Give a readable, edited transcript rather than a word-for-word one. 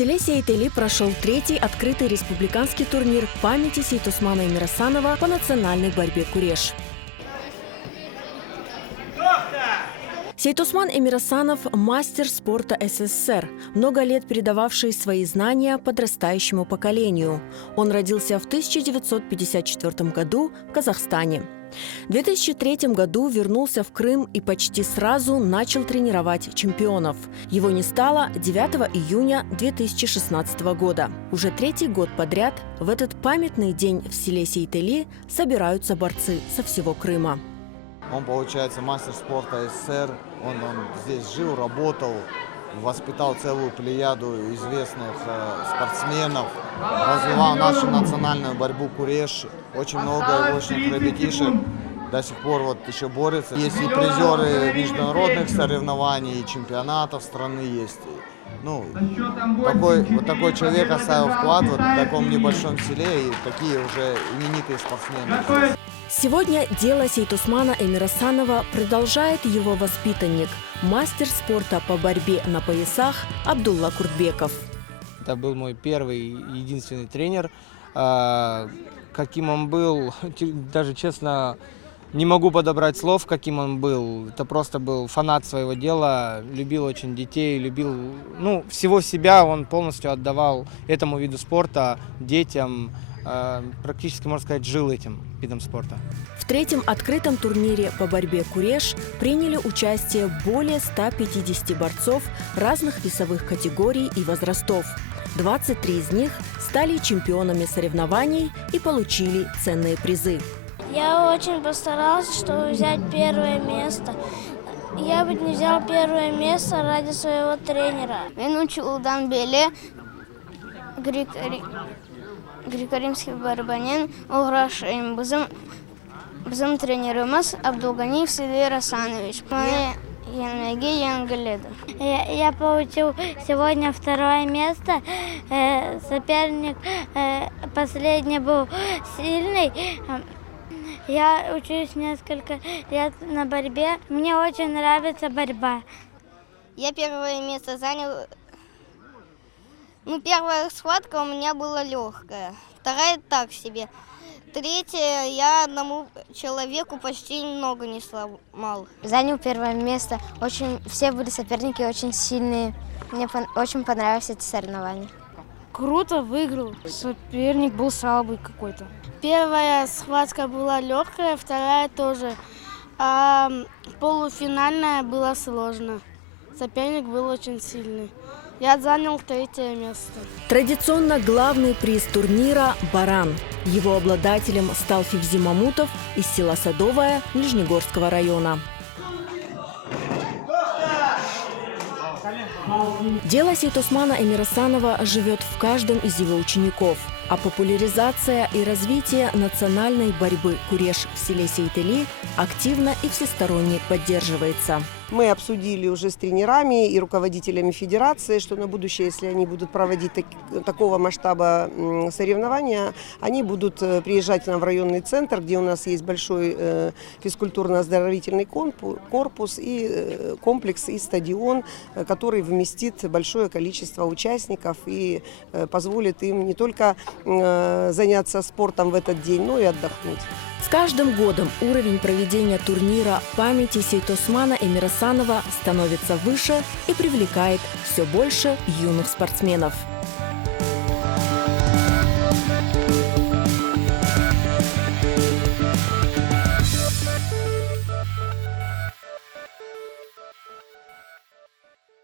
селе Сейтели прошел третий открытый республиканский турнир памяти Сейтусмана Эмирасанова по национальной борьбе куреш. Сейтусман Эмирасанов – мастер спорта СССР, много лет передававший свои знания подрастающему поколению. Он родился в 1954 году в Казахстане. В 2003 году вернулся в Крым и почти сразу начал тренировать чемпионов. Его не стало 9 июня 2016 года. Уже третий год подряд в этот памятный день в селе Сейтели собираются борцы со всего Крыма. Он, получается, мастер спорта СССР, он здесь жил, работал, воспитал целую плеяду известных спортсменов, развивал нашу национальную борьбу куреш. Очень много его ребятишек до сих пор вот еще борются. Есть и призеры международных соревнований, и чемпионатов страны есть. Ну, такой человек оставил вклад вот в таком небольшом селе, и такие уже именитые спортсмены. Сегодня дело Сейтусмана Эмирасанова продолжает его воспитанник, мастер спорта по борьбе на поясах Абдулла Куртбеков. Это был мой первый и единственный тренер. Каким он был, даже честно, не могу подобрать слов, каким он был. Это просто был фанат своего дела, любил очень детей, любил, всего себя он полностью отдавал этому виду спорта, детям. Практически, можно сказать, жил этим видом спорта. В третьем открытом турнире по борьбе куреш приняли участие более 150 борцов разных весовых категорий и возрастов. 23 из них стали чемпионами соревнований и получили ценные призы. Я очень постарался, чтобы взять первое место. Я бы не взял первое место ради своего тренера. Улдан Беле, греко-римский барабанин, Уграшим. Bizim тренерimiz Абдулганиев Сидей Расанович. Я получил сегодня второе место. Соперник последний был сильный. Я учусь несколько лет на борьбе. Мне очень нравится борьба. Я первое место занял. Первая схватка у меня была легкая, вторая так себе. Третья я одному человеку почти много не сломал. Занял первое место. Все были соперники очень сильные. Мне очень понравились эти соревнования. Круто выиграл. Соперник был слабый какой-то. Первая схватка была легкая, вторая тоже. А полуфинальная была сложно. Соперник был очень сильный. Я занял третье место. Традиционно главный приз турнира – баран. Его обладателем стал Фивзи Мамутов из села Садовое Нижнегорского района. Дело Сейтусмана Эмирасанова живет в каждом из его учеников, а популяризация и развитие национальной борьбы куреш в селе Сейтели активно и всесторонне поддерживается. Мы обсудили уже с тренерами и руководителями федерации, что на будущее, если они будут проводить такого масштаба соревнования, они будут приезжать к нам в районный центр, где у нас есть большой физкультурно-оздоровительный корпус и комплекс, и стадион, который вместит большое количество участников и позволит им не только заняться спортом в этот день, но и отдохнуть. С каждым годом уровень проведения турнира памяти Сейтусмана Эмирасанова становится выше и привлекает все больше юных спортсменов.